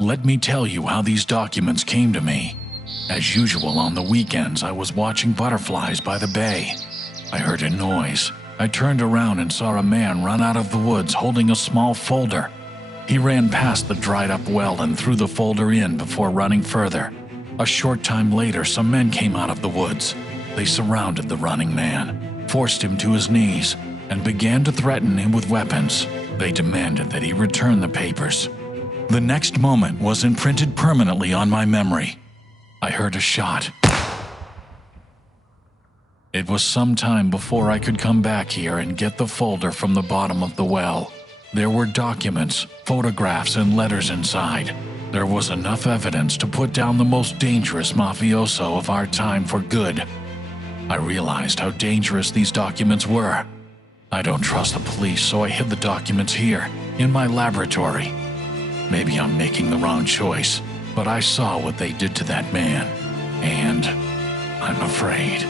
Let me tell you how these documents came to me. As usual on the weekends, I was watching butterflies by the bay. I heard a noise. I turned around and saw a man run out of the woods holding a small folder. He ran past the dried-up well and threw the folder in before running further. A short time later, some men came out of the woods. They surrounded the running man, forced him to his knees, and began to threaten him with weapons. They demanded that he return the papers. The next moment was imprinted permanently on my memory. I heard a shot. It was some time before I could come back here and get the folder from the bottom of the well. There were documents, photographs, and letters inside. There was enough evidence to put down the most dangerous mafioso of our time for good. I realized how dangerous these documents were. I don't trust the police, so I hid the documents here, in my laboratory. Maybe I'm making the wrong choice, but I saw what they did to that man, and I'm afraid.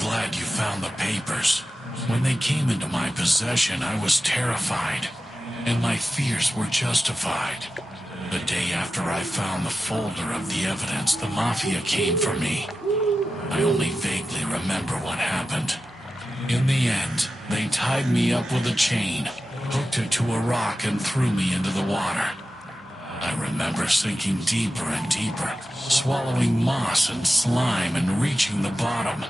glad you found the papers. When they came into my possession, I was terrified, and my fears were justified. The day after I found the folder of the evidence, the Mafia came for me. I only vaguely remember what happened. In the end, they tied me up with a chain, hooked it to a rock, and threw me into the water. I remember sinking deeper and deeper, swallowing moss and slime and reaching the bottom.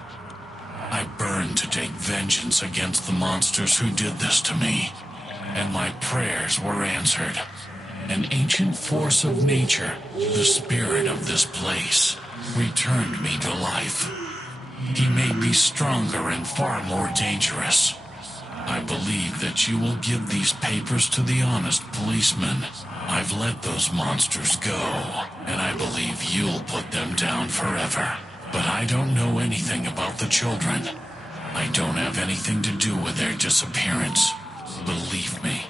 I burned to take vengeance against the monsters who did this to me, and my prayers were answered. An ancient force of nature, the spirit of this place, returned me to life. He made me stronger and far more dangerous. I believe that you will give these papers to the honest policeman. I've let those monsters go, and I believe you'll put them down forever. But I don't know anything about the children. I don't have anything to do with their disappearance. Believe me.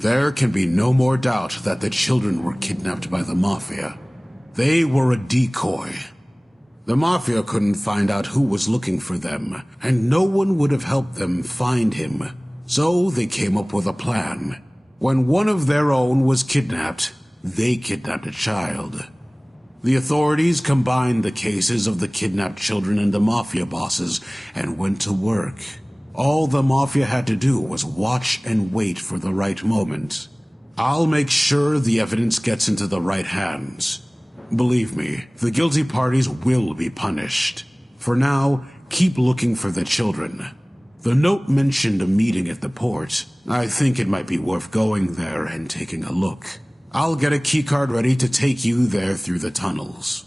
There can be no more doubt that the children were kidnapped by the Mafia. They were a decoy. The Mafia couldn't find out who was looking for them, and no one would have helped them find him. So they came up with a plan. When one of their own was kidnapped, they kidnapped a child. The authorities combined the cases of the kidnapped children and the Mafia bosses and went to work. All the Mafia had to do was watch and wait for the right moment. I'll make sure the evidence gets into the right hands. Believe me, the guilty parties will be punished. For now, keep looking for the children. The note mentioned a meeting at the port. I think it might be worth going there and taking a look. I'll get a keycard ready to take you there through the tunnels.